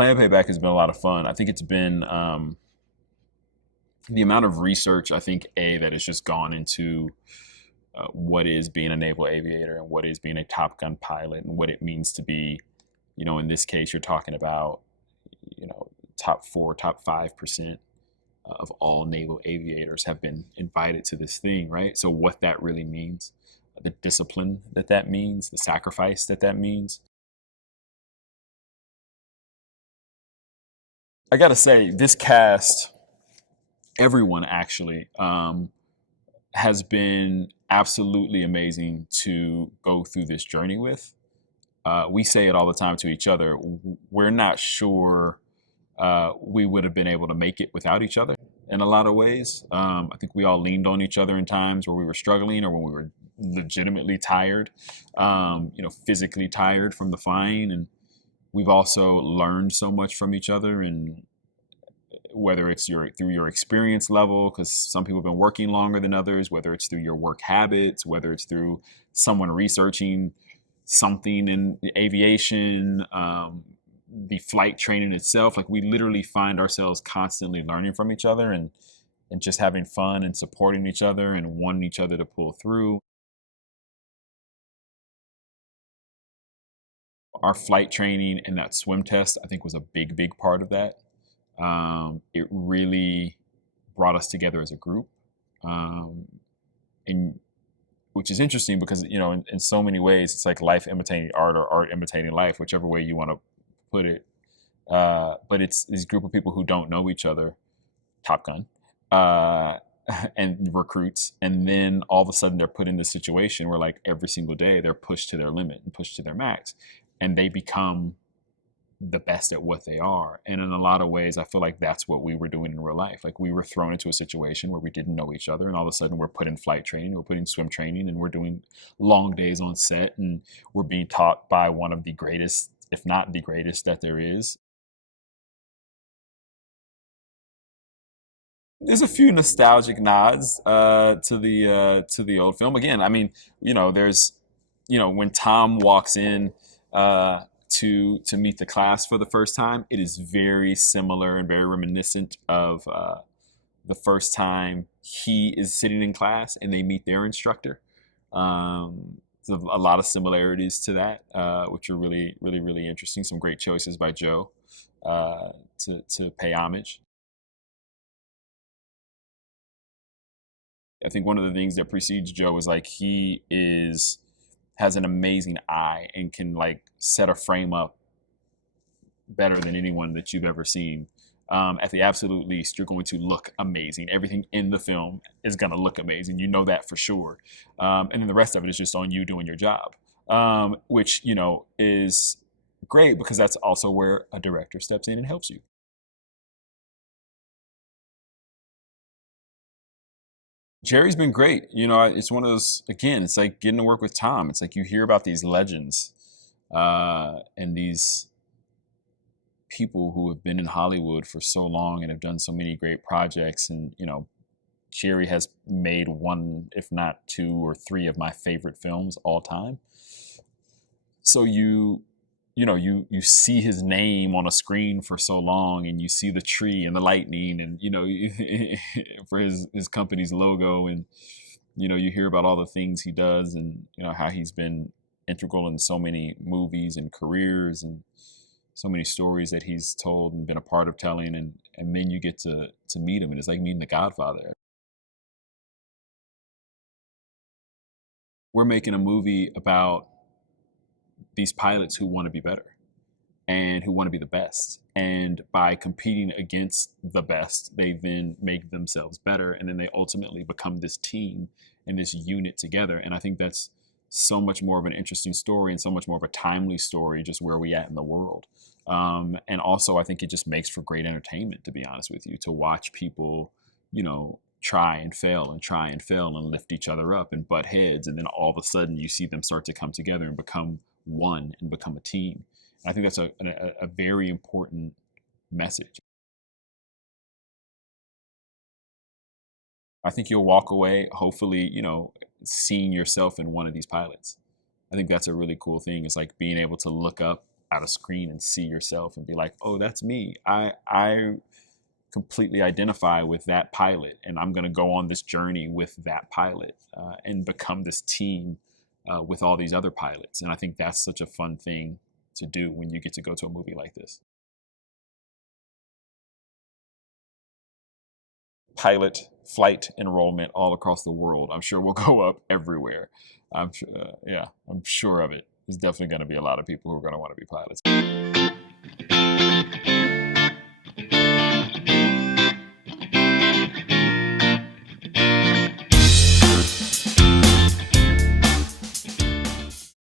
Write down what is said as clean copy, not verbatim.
Plan Payback has been a lot of fun. I think it's been the amount of research, I think, that has just gone into what is being a naval aviator and what is being a Top Gun pilot and what it means to be, in this case, you're talking about, top 4, top 5% of all naval aviators have been invited to this thing, right? So what that really means, the discipline that means, the sacrifice that means. I gotta say, this cast, everyone actually, has been absolutely amazing to go through this journey with. We say it all the time to each other. We're not sure we would have been able to make it without each other in a lot of ways. I think we all leaned on each other in times where we were struggling or when we were legitimately tired, physically tired from the flying. And we've also learned so much from each other, and whether it's through your experience level, because some people have been working longer than others, whether it's through your work habits, whether it's through someone researching something in aviation, the flight training itself. Like, we literally find ourselves constantly learning from each other and just having fun and supporting each other and wanting each other to pull through. Our flight training and that swim test, I think, was a big part of that. It really brought us together as a group, and which is interesting because, in so many ways, it's like life imitating art or art imitating life, whichever way you want to put it. But it's this group of people who don't know each other, Top Gun, and recruits, and then all of a sudden they're put in this situation where, like, every single day they're pushed to their limit and pushed to their max, and they become the best at what they are. And in a lot of ways, I feel like that's what we were doing in real life. Like, we were thrown into a situation where we didn't know each other, and all of a sudden we're put in flight training, we're put in swim training, and we're doing long days on set, and we're being taught by one of the greatest, if not the greatest, that there is. There's a few nostalgic nods to the old film. Again, I mean, there's, when Tom walks in to meet the class for the first time, it is very similar and very reminiscent of the first time he is sitting in class and they meet their instructor. So a lot of similarities to that, which are really interesting. Some great choices by Joe to pay homage. I think one of the things that precedes Joe is, like, has an amazing eye and can, like, set a frame up better than anyone that you've ever seen. At the absolute least, you're going to look amazing. Everything in the film is going to look amazing. You know that for sure. And then the rest of it is just on you doing your job, which, is great because that's also where a director steps in and helps you. Jerry's been great. It's one of those, again, it's like getting to work with Tom. It's like you hear about these legends and these people who have been in Hollywood for so long and have done so many great projects. And, Jerry has made one, if not two or three of my favorite films all time. So you see his name on a screen for so long, and you see the tree and the lightning and, for his company's logo, and, you hear about all the things he does and, how he's been integral in so many movies and careers and so many stories that he's told and been a part of telling. And then you get to meet him, and it's like meeting the Godfather. We're making a movie about these pilots who want to be better and who want to be the best. And by competing against the best, they then make themselves better. And then they ultimately become this team and this unit together. And I think that's so much more of an interesting story and so much more of a timely story, just where we at in the world. And also, I think it just makes for great entertainment, to be honest with you, to watch people, try and fail and lift each other up and butt heads. And then all of a sudden you see them start to come together and become one and become a team. And I think that's a very important message. I think you'll walk away, hopefully, seeing yourself in one of these pilots. I think that's a really cool thing. It's like being able to look up at a screen and see yourself and be like, oh, that's me. I completely identify with that pilot, and I'm going to go on this journey with that pilot and become this team with all these other pilots. And I think that's such a fun thing to do when you get to go to a movie like this. Pilot flight enrollment all across the world, I'm sure, will go up everywhere. I'm sure, yeah, I'm sure of it. There's definitely going to be a lot of people who are going to want to be pilots.